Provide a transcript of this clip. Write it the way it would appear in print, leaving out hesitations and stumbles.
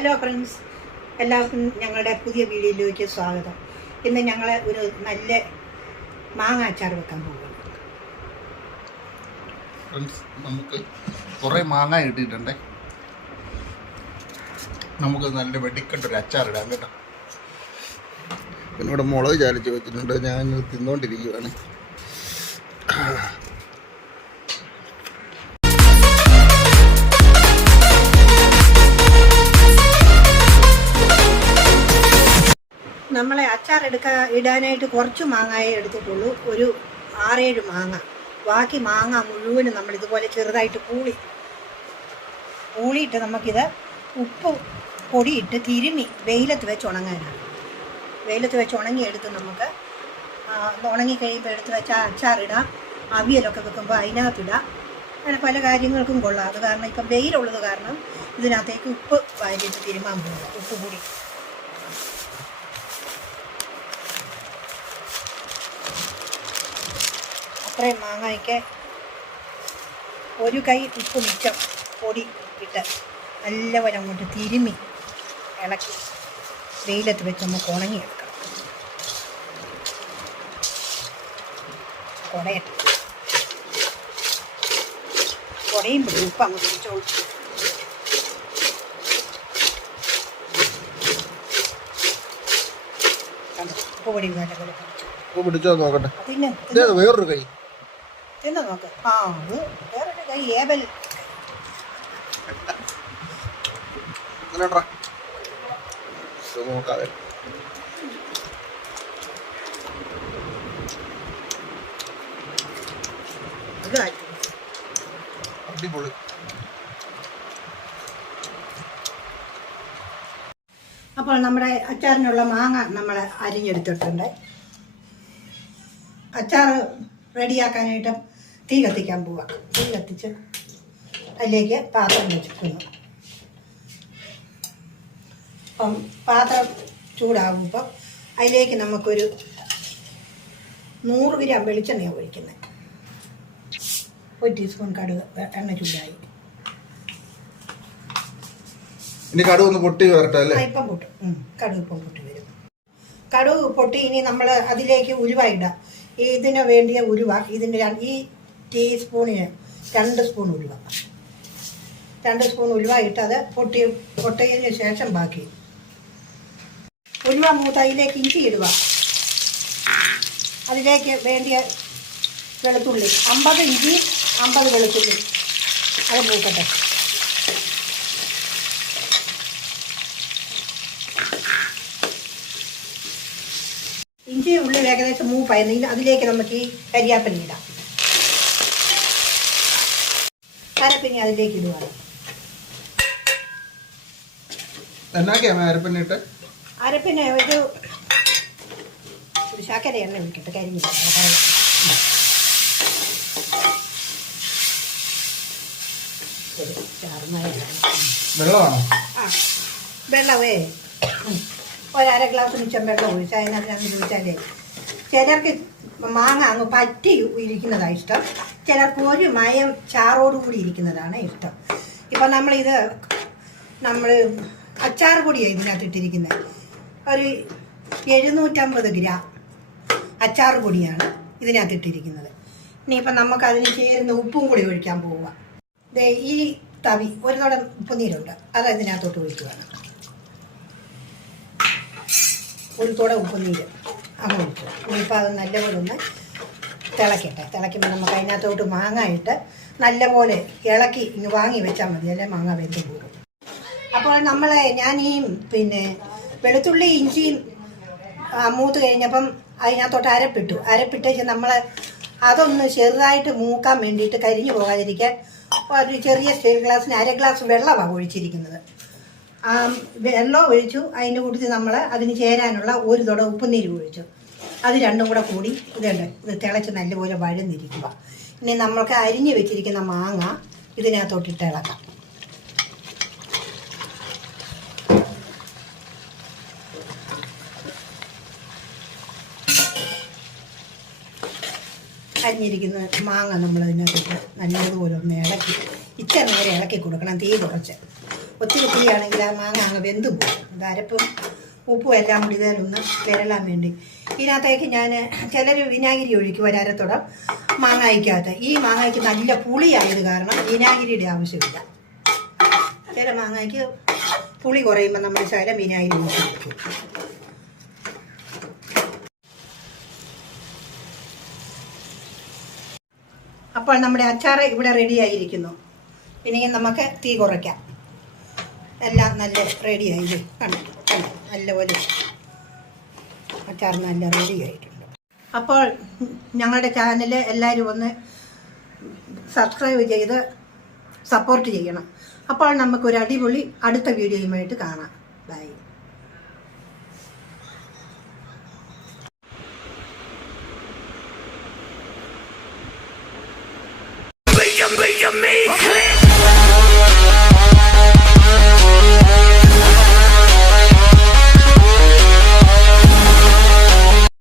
Hello friends, എല്ലാവർക്കും ഞങ്ങളുടെ പുതിയ വീഡിയോയിലേക്ക് സ്വാഗതം. ഇന്ന് ഞങ്ങൾ ഒരു നല്ല മാങ്ങ അച്ചാർ വെക്കാൻ പോകുന്നു. ഫ്രണ്ട്സ്, നമുക്ക് കുറേ മാങ്ങ കിട്ടിയിട്ടുണ്ട്. നമുക്ക് നല്ല വെടിക്കട്ടൊരു അച്ചാർ ഇടാം കേട്ടോ. പിന്നെ ഇവിടെ മുളക് ചാലിച്ച് വെച്ചിട്ടുണ്ട്, ഞാൻ തിന്നുകൊണ്ടിരിക്കുകയാണ്. നമ്മളെ അച്ചാർ ഇടാനായിട്ട് കുറച്ച് മാങ്ങയെ എടുത്തിട്ടുള്ളൂ, ഒരു 6-7 മാങ്ങ. ബാക്കി മാങ്ങ മുഴുവനും നമ്മൾ ഇതുപോലെ ചെറുതായിട്ട് പൂളിയിട്ട് നമുക്കിത് ഉപ്പ് പൊടിയിട്ട് തിരുമ്മി വെയിലത്ത് വെച്ച് ഉണങ്ങാനാണ്. വെയിലത്ത് വെച്ച് ഉണങ്ങിയെടുത്ത് നമുക്ക് ഉണങ്ങി കഴിയുമ്പോൾ എടുത്ത് വെച്ച് അച്ചാറിടാം. അവിയലൊക്കെ വെക്കുമ്പോൾ അതിനകത്തിടാം. അങ്ങനെ പല കാര്യങ്ങൾക്കും കൊള്ളാം. അത് കാരണം ഇപ്പം വെയിലുള്ളത് കാരണം ഇതിനകത്തേക്ക് ഉപ്പ് വാരിയിട്ട് തിരുമാൻ പോകുക. ഉപ്പ് പൊടി അത്രയും മാങ്ങയ്ക്ക് ഒരു കൈ ഉപ്പ് മിച്ചം പൊടി ഇട്ട് നല്ലപോലെ അങ്ങോട്ട് തിരുമ്മി ഇളക്കി വെയിലത്ത് വെച്ച് നമുക്ക് ഉണങ്ങിയെടുക്കണം. കുടയുമ്പോൾ ഉപ്പ് അങ്ങ് പിടിച്ചോളൂ. ഉപ്പ് പൊടി നല്ലപോലെ പിടിച്ചോ നോക്കട്ടെ. വേറൊരു കൈ തിന്ന് നോക്ക്. അത് വേറൊരു കൈ ഏബൽ. നോക്കാതെ അടിപൊളി. അപ്പോൾ നമ്മുടെ അച്ചാറിനുള്ള മാങ്ങ നമ്മൾ അരിഞ്ഞെടുത്തിട്ടുണ്ട്. അച്ചാർ റെഡിയാക്കാനായിട്ട് തീ കത്തിക്കാൻ പോവാം. തീ കത്തിച്ച് അതിലേക്ക് പാത്രം വെച്ചിട്ടുണ്ട്. അപ്പം പാത്രം ചൂടാകുമ്പോൾ അതിലേക്ക് നമുക്കൊരു 100 ഗ്രാം വെളിച്ചെണ്ണയാണ് ഒഴിക്കുന്നത്. 1 ടീസ്പൂൺ കടുക്. എണ്ണ ചൂടായി. ഇനി കടുക് ഒന്ന് പൊട്ടി വരട്ടെ അല്ലേ? ഇപ്പം പൊട്ടും. കടുക് ഇപ്പം പൊട്ടി വരും. കടുക് പൊട്ടി ഇനി നമ്മൾ അതിലേക്ക് ഉലുവ ഇടാം. ഇതിന് വേണ്ടിയ ഉലുവ ഇതിൻ്റെ ഈ ടീസ്പൂണിന് 2 സ്പൂൺ ഉലുവ. 2 സ്പൂൺ ഉലുവ ഇട്ട് അത് പൊട്ടിയതിന് ശേഷം ബാക്കി ഉലുവ മൂത്ത് അതിലേക്ക് ഇഞ്ചി ഇടുക. അതിലേക്ക് വേണ്ടിയ വെളുത്തുള്ളി 50 ഇഞ്ചി 50 വെളുത്തുള്ളി അത് മൂക്കട്ടെ. ഇഞ്ചി ഉള്ളി ഏകദേശം മൂപ്പായിരുന്നു. അതിലേക്ക് നമുക്ക് ഈ കരിയാപ്പില ഇടാം. അരപ്പിനി അതിലേക്ക് ഇടുക. അരപ്പിന് ഒരു ശർക്കര എണ്ണ ഒഴിക്കട്ടെ. കരിഞ്ഞില്ല വെള്ളമേ ഒരു1/2 ഗ്ലാസ് മിച്ചം വെള്ളം ഒഴിച്ചാൽ അതിനകത്ത് ഒഴിച്ചാലേ ചിലർക്ക് മാങ്ങ അങ്ങ് പറ്റി ഇരിക്കുന്നതാണ് ഇഷ്ടം. ചിലർക്ക് ഒരു മയം ചാറോടുകൂടി ഇരിക്കുന്നതാണ് ഇഷ്ടം. ഇപ്പം നമ്മൾ അച്ചാർ പൊടിയാണ് ഇതിനകത്ത് ഇട്ടിരിക്കുന്നത്. ഒരു 750 ഗ്രാം അച്ചാർ പൊടിയാണ് ഇതിനകത്ത് ഇട്ടിരിക്കുന്നത്. ഇനിയിപ്പം നമുക്കതിന് ചേരുന്ന ഉപ്പും കൂടി ഒഴിക്കാൻ പോവുക. ഈ തവി ഒരു തുടം ഉപ്പുനീരുണ്ട്, അത് ഇതിനകത്തോട്ട് ഒഴിക്കുകയാണ്. ഒരു തുട ഉപ്പുനീര് അങ്ങ് ഒഴിച്ചു. ഇനിയിപ്പോൾ അത് നല്ലപോലെ ഒന്ന് തിളക്കട്ടെ. തിളയ്ക്കുമ്പോൾ നമുക്ക് അതിനകത്തോട്ട് മാങ്ങ ഇട്ട് നല്ലപോലെ ഇളക്കി ഇങ്ങ് വാങ്ങി വെച്ചാൽ മതി, അല്ലെ മാങ്ങ വെന്ത് പോകും. അപ്പോൾ ഞാൻ ഈ വെളുത്തുള്ളി ഇഞ്ചിയും മൂത്ത് കഴിഞ്ഞപ്പം അതിനകത്തോട്ട് അരപ്പിട്ടേച്ച് നമ്മൾ അതൊന്ന് ചെറുതായിട്ട് മൂക്കാൻ വേണ്ടിയിട്ട് കരിഞ്ഞു പോകാതിരിക്കാൻ ഒരു ചെറിയ സ്റ്റീൽ ഗ്ലാസ്സിന് 1/2 ഗ്ലാസ് വെള്ളമാണ് ഒഴിച്ചിരിക്കുന്നത്. വെള്ളം ഒഴിച്ചു. അതിൻ്റെ കൂട്ടത്തിൽ നമ്മൾ അതിന് ചേരാനുള്ള ഒരു തുട ഉപ്പുനീര് ഒഴിച്ചു. അത് രണ്ടും കൂടെ കൂടി ഇത് തിളച്ച് നല്ലപോലെ വഴന്നിരിക്കുക. ഇനി നമ്മൾക്ക് അരിഞ്ഞു വെച്ചിരിക്കുന്ന മാങ്ങ ഇതിനകത്തോട്ടിട്ട് ഇളക്കാം. അരിഞ്ഞിരിക്കുന്ന മാങ്ങ നമ്മൾ ഇതിനകത്തിട്ട് നല്ലതുപോലെ ഒന്ന് ഇളക്കി ഇച്ചിരി നേരം ഇളക്കി കൊടുക്കണം. തീ കുറച്ച് ഒത്തിരി ആണെങ്കിൽ ആ മാങ്ങ അങ്ങ് വെന്ത് പോകും. ഇത് അരപ്പും ഉപ്പും എല്ലാം കൂടി ഇതിലൊന്ന് വിരളാൻ വേണ്ടി ഇതിനകത്തേക്ക് ഞാൻ ചിലർ വിനാഗിരി ഒഴിക്കും ഒരരത്തോടം മാങ്ങായ്ക്കകത്ത്. ഈ മാങ്ങയ്ക്ക് നല്ല പുളിയായത് കാരണം വിനാഗിരിയുടെ ആവശ്യമില്ല. ചില മാങ്ങയ്ക്ക് പുളി കുറയുമ്പോൾ നമ്മൾ ശകലം വിനാഗിരി ഒഴിച്ച് കൊടുക്കും. അപ്പോൾ നമ്മുടെ അച്ചാർ ഇവിടെ റെഡി ആയിരിക്കുന്നു. ഇനിയും നമുക്ക് തീ കുറയ്ക്കാം. എല്ലാം നല്ല റെഡിയായി കണ്ടു നല്ലപോലെ അച്ചാർ നല്ല റെഡി ആയിട്ടുണ്ട്. അപ്പോൾ ഞങ്ങളുടെ ചാനൽ എല്ലാവരും ഒന്ന് സബ്സ്ക്രൈബ് ചെയ്ത് സപ്പോർട്ട് ചെയ്യണം. അപ്പോൾ നമുക്കൊരു അടിപൊളി അടുത്ത വീഡിയോയുമായിട്ട് കാണാം. ബൈ. Make me clear.